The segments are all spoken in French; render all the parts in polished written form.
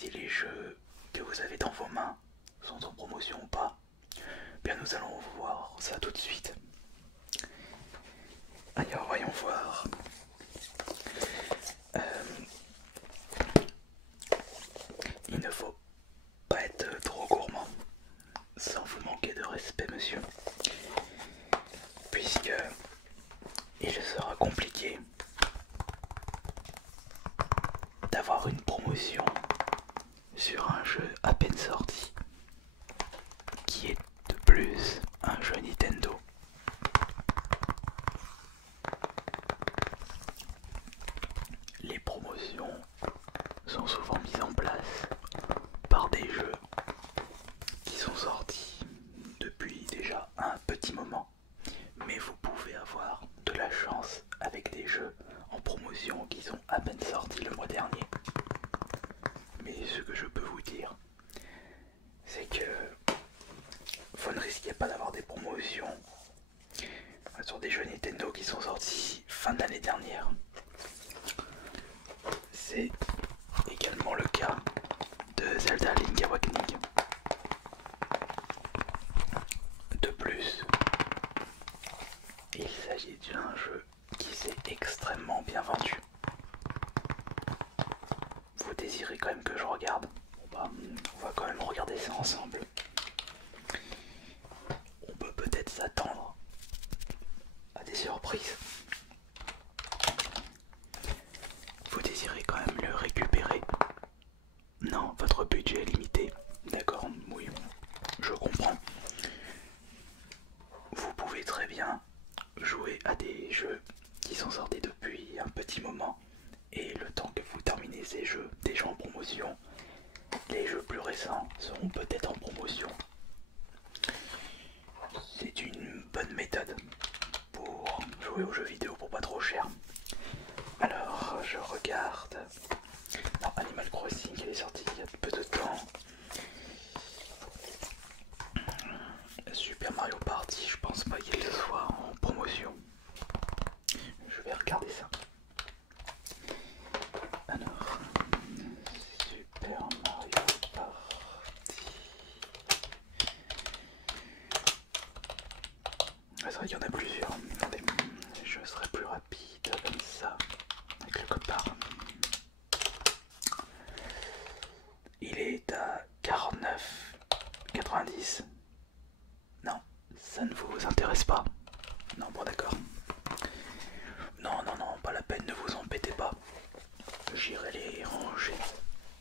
si les jeux que vous avez dans vos mains sont en promotion ou pas. Bien, nous allons voir ça tout de suite. Alors, voyons voir. Euh, il ne faut pas être trop gourmand, sans vous manquer de respect, monsieur, puisque il sera compliqué d'avoir une promotion sur un jeu à peine sorti, qui est de plus un jeu Nintendo. Les promotions sont souvent mises en place par des jeux qui sont sortis depuis déjà un petit moment, mais vous pouvez avoir de la chance avec des jeux en promotion qui sont à peine sortis le mois dernier. Mais ce que je peux vous dire, c'est que vous ne risquez pas d'avoir des promotions sur des jeux Nintendo qui sont sortis fin de l'année dernière. C'est également le cas de Zelda Link Awakening. De plus, il s'agit d'un jeu qui s'est extrêmement bien vendu. Vous désirez quand même que je regarde? On va quand même regarder ça ensemble. On peut peut-être s'attendre à des surprises. Vous désirez quand même le récupérer? Non, votre budget est limité. D'accord, oui, je comprends. Vous pouvez très bien jouer à des jeux qui sont sortis depuis un petit moment, et le temps que vous terminez ces jeux, des jeux en promotion, les jeux plus récents seront peut-être en promotion. C'est une bonne méthode pour jouer aux jeux vidéo pour pas trop cher. Alors, je regarde. Non, Animal Crossing, il est sorti il y a peu de temps. Super Mario Party, je pense pas qu'il soit en promotion. Je vais regarder ça. Alors, Super Mario Party. C'est vrai qu'il y en a plusieurs. Attendez, je serai plus rapide comme ça avec le code barre. Il est à 49,90. Non, ça ne vous intéresse pas? Non, bon d'accord. Non, non, non, pas la peine, ne vous embêtez pas. J'irai les ranger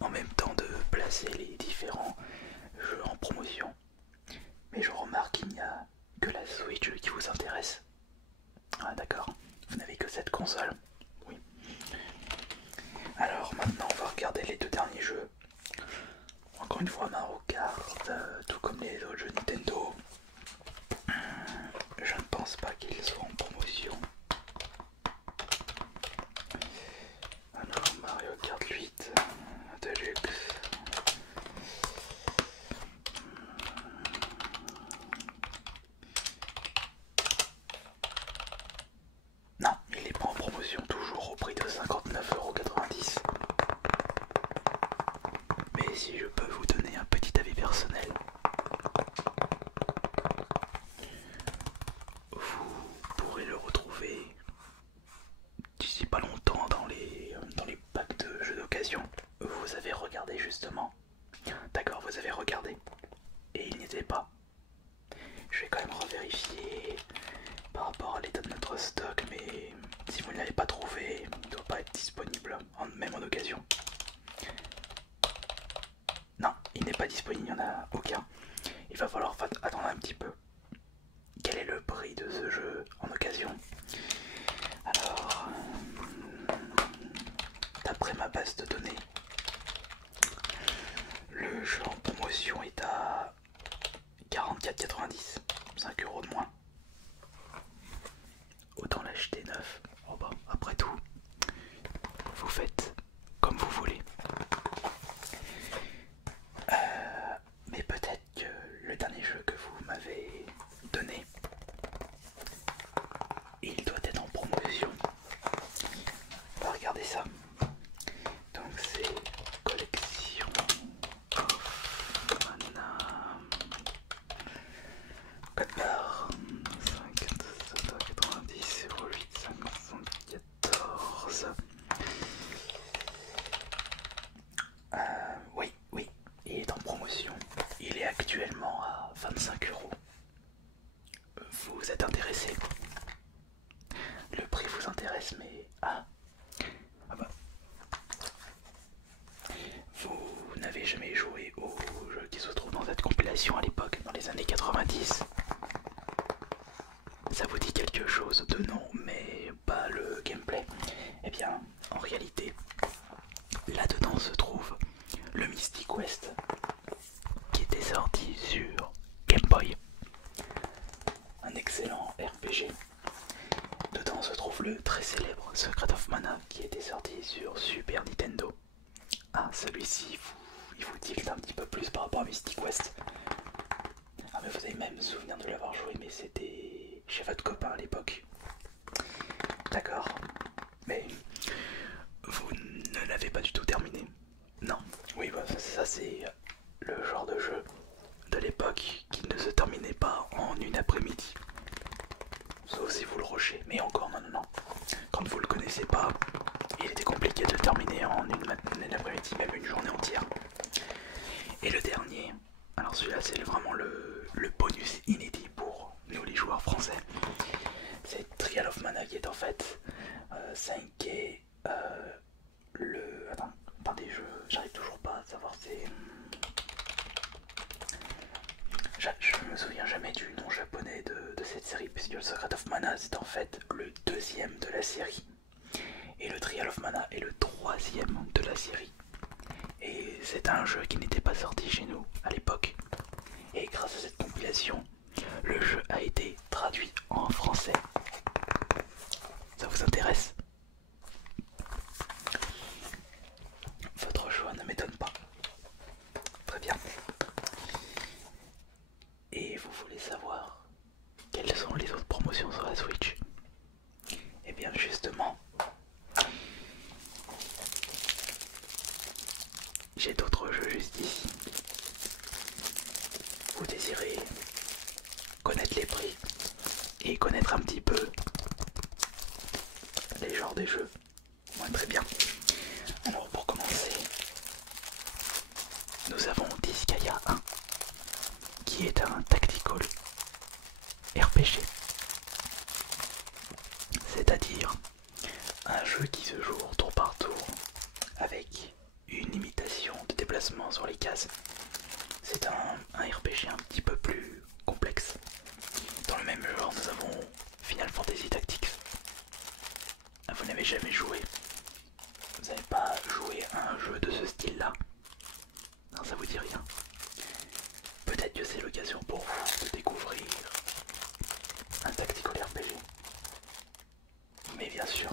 en même temps de placer les différents jeux en promotion. Mais je remarque qu'il n'y a que la Switch qui vous intéresse. Ah d'accord, vous n'avez que cette console. Oui. Alors maintenant on va regarder les deux derniers jeux. Encore une fois Mario Kart, tout comme les autres jeux Nintendo. Je ne pense pas qu'ils soient en promotion. Alors Mario Kart 8 Deluxe. Non, il n'est pas en promotion, toujours au prix de 59,90 €. Mais si je peux vous donner un petit avis personnel, vous pourrez le retrouver d'ici pas longtemps dans les packs de jeux d'occasion. Vous avez regardé justement. D'accord, vous avez regardé. Et il n'y était pas. Je vais quand même revérifier par rapport à l'état de notre stock, mais si vous ne l'avez pas trouvé, il ne doit pas être disponible, même en occasion. Non, il n'est pas disponible, il n'y en a aucun. Il va falloir attendre un petit peu. Quel est le prix de ce jeu en occasion? Alors, d'après ma base de données, le jeu en promotion est à 44,90 €, 5 € de moins. Autant l'acheter neuf. Oh bah, après tout, vous faites comme vous voulez. Mais peut-être que le dernier jeu que vous m'avez donné, il doit être en promotion. On va regarder ça. Donc compilation à l'époque, dans les années 90. Ça vous dit quelque chose de nom, mais pas le gameplay. Eh bien, en réalité, là-dedans se trouve le Mystic West, qui était sorti sur Game Boy. Un excellent RPG. Dedans se trouve le très célèbre Secret of Mana, qui était sorti sur Super Nintendo. Ah, celui-ci, il vous tilte un petit peu plus par rapport à Mystic West. Ah, mais vous avez même souvenir de l'avoir joué, mais c'était chez votre copain à l'époque. D'accord. Mais vous ne l'avez pas du tout terminé. Non. Oui, bah, ça c'est le genre de jeu de l'époque qui ne se terminait pas en une après-midi. Sauf si vous le rushez. Mais encore, non. Quand vous le connaissez pas, il était compliqué de le terminer en une après-midi, même une journée entière. Et le dernier, alors celui-là c'est vraiment le bonus inédit pour nous les joueurs français. C'est Trial of Mana qui est en fait 5 et le... Attendez, j'arrive toujours pas à savoir c'est... Je me souviens jamais du nom japonais de cette série, puisque le Secret of Mana c'est en fait le deuxième de la série. Et le Trial of Mana est le troisième de la série. Et c'est un jeu qui n'était pas sorti chez nous à l'époque. Et grâce à cette compilation, le jeu a été traduit en français. Ça vous intéresse? Votre choix ne m'étonne pas. Très bien. Et vous voulez savoir quelles sont les autres promotions sur la Switch? Et bien justement, j'ai d'autres jeux juste ici. Vous désirez connaître les prix et connaître un petit peu les genres des jeux? Ouais, très bien. Alors pour commencer, nous avons Disgaea 1, qui est un tactical RPG. C'est-à-dire un jeu qui se joue tour par tour avec une limitation de déplacement sur les cases. C'est un RPG un petit peu plus complexe. Dans le même genre, nous avons Final Fantasy Tactics. Vous n'avez jamais joué? Vous n'avez pas joué à un jeu de ce style-là? Non, ça vous dit rien. Peut-être que c'est l'occasion pour vous de découvrir un tactical RPG. Mais bien sûr,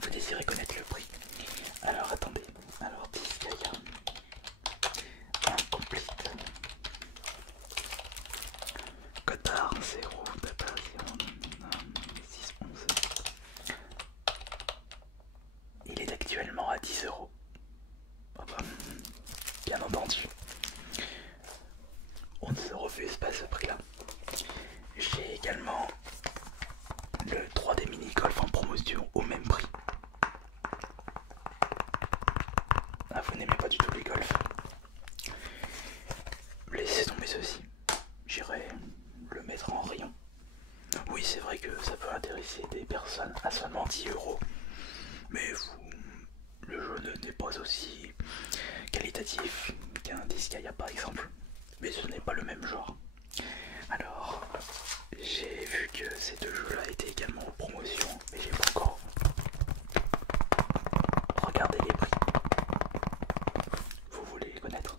vous désirez connaître le prix. Alors attendez, alors Disgaea Incomplete. Code barre 0, data 611. Il est actuellement à 10 €. Oh bah, bien entendu. On ne se refuse pas ce prix là. J'ai également le 3D mini golf en promotion au même prix. Ah, vous n'aimez pas du tout les golfs? Laissez tomber ceci. J'irai le mettre en rayon. Oui, c'est vrai que ça peut intéresser des personnes à seulement 10 €. Mais le jeu n'est pas aussi qualitatif qu'un Disgaea par exemple. Mais ce n'est pas le même genre. Alors, j'ai vu que ces deux jeux-là étaient également en promotion, mais j'ai pas encore regardé les prix. Vous voulez les connaître?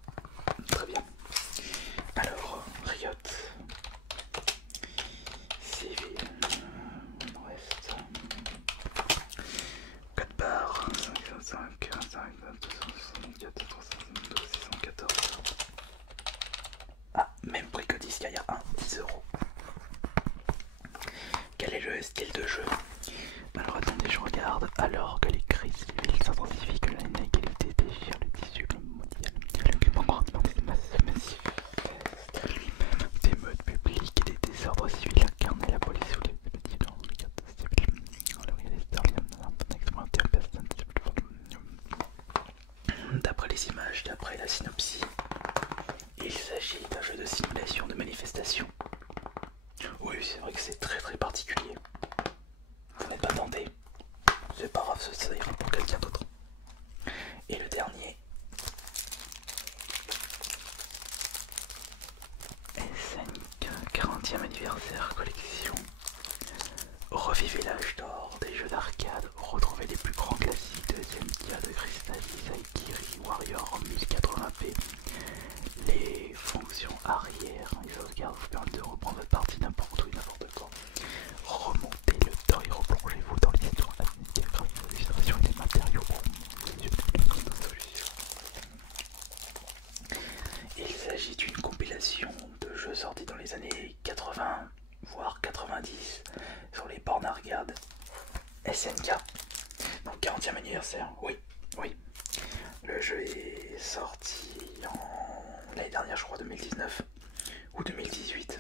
Très bien. Alors, Riot, Civil, West, code barre 555 524 372 614. Ah, même prix que Disgaea 1, 10 €. Quel est le style de jeu? Alors attendez, je regarde. Alors que les crises civiles s'intensifient, que l'inégalité déchire le tissu mondial, le bombardement des masses massives lui-même des modes publics et des désordres civils incarnés la police ou les petits dans le cadre civil. Le réalisateur n'a expérimenté à personne. D'après les images, d'après la synopsis, il s'agit d'un jeu de simulation de manifestation. Oui, c'est vrai que c'est très particulier. Vous n'êtes pas tenté? C'est pas grave, ça ira pour quelqu'un d'autre. Et le dernier, anniversaire collection. Revivez l'âge d'or des jeux d'arcade, retrouvez les plus grands classiques de Zenkia, de Crystalis, Aikiri, Warrior, 1080p. Les fonctions arrière et sauvegarde vous permettent de reprendre votre partie n'importe où et n'importe quand. Remontez le temps et replongez-vous dans l'histoire américaine grâce aux illustrations et des matériaux. Il s'agit d'une compilation de jeux sortis dans les années 80 voire 90 sur les bornes arcade SNK. Donc 40e anniversaire, oui. Le jeu est sorti l'année dernière, je crois 2019 ou 2018.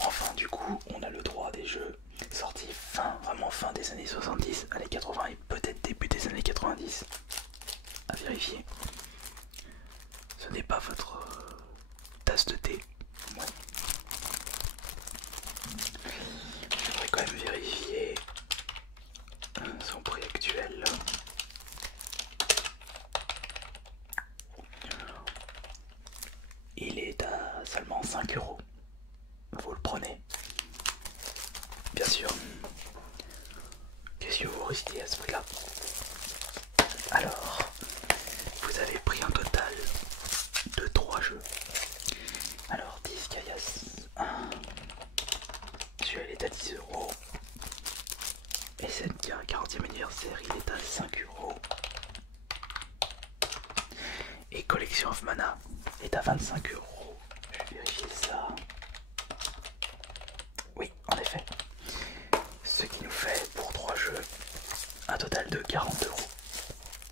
Enfin du coup on a le droit des jeux sortis vraiment fin des années 70, années 80 et peut-être début des années 90. À vérifier. Ce n'est pas votre tasse de thé. Ouais. Je devrais quand même vérifier son prix actuel. Il est à seulement 5 €. Vous le prenez. Bien sûr. Qu'est-ce que vous risquez à ce prix-là? Alors, vous avez pris un total de 3 jeux. Alors, Disgaea 1, celui-là il est à 10 €. SNK 40e anniversaire, il est à 5 €. Et Collection of Mana est à 25 €. Je vais vérifier ça. Oui, en effet. Ce qui nous fait pour 3 jeux un total de 40 €.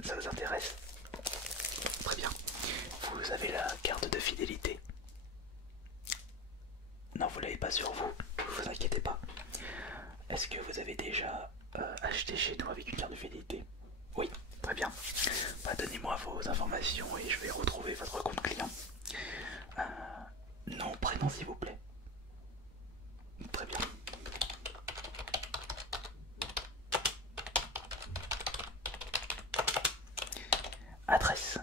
Ça vous intéresse? Très bien. Vous avez la carte de fidélité. Non, vous l'avez pas sur vous, ne vous inquiétez pas. Est-ce que vous avez déjà acheté chez nous avec une carte de fidélité? Oui, très bien. Bah, donnez-moi vos informations et je vais retrouver votre compte client. Nom, prénom s'il vous plaît. Très bien. Adresse.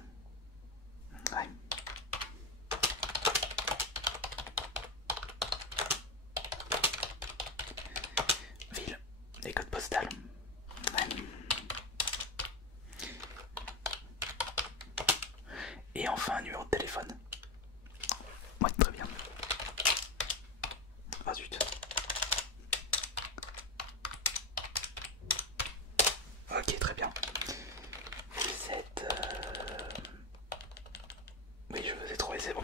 Ouais. Ville. Les codes postales. Ouais. Et enfin un numéro de téléphone. Ouais, très bien. Ah zut. Ok, très bien. Vous êtes... Oui, je vous ai trouvé, c'est bon.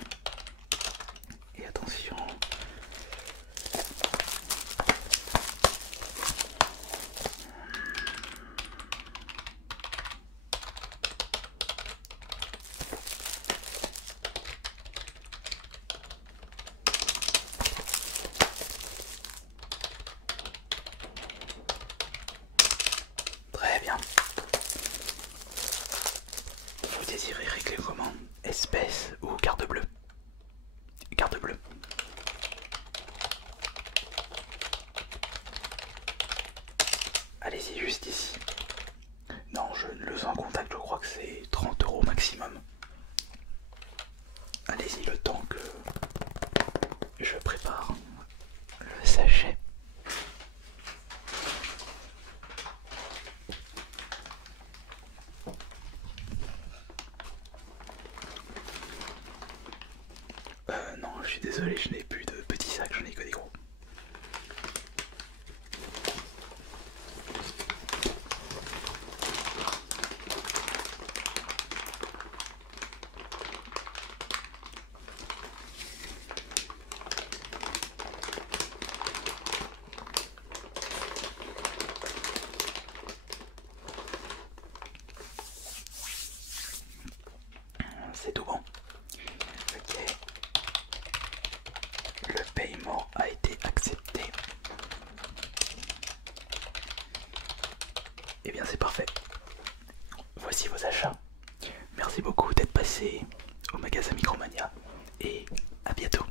Et attention... Très bien. Vous désirez régler comment? Espèce ou carte bleue? Carte bleue. Allez-y, juste ici. Non, le sans contact, je crois que c'est 30 € maximum. Allez-y, le temps que je prépare le sachet. Non, je suis désolé, je n'ai plus de petits sacs, j'en ai que des gros. C'est tout bon. Ok. Le paiement a été accepté. Et bien c'est parfait. Voici vos achats. Merci beaucoup d'être passé au magasin Micromania et à bientôt.